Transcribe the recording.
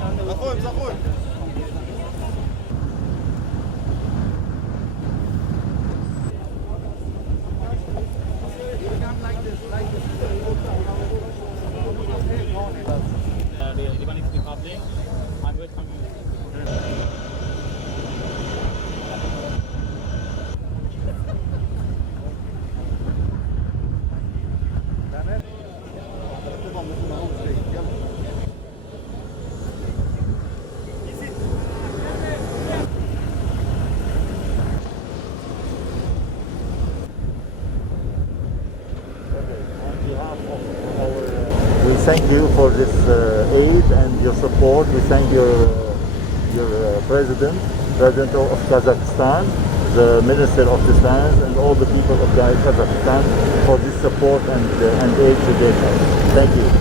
Заходим, заходим. The Lebanese Republic. I'm welcome you. We thank you for this aid and your support. We thank your president of Kazakhstan, the Minister of Defense, and all the people of Kazakhstan for this support and aid to their country. Thank you.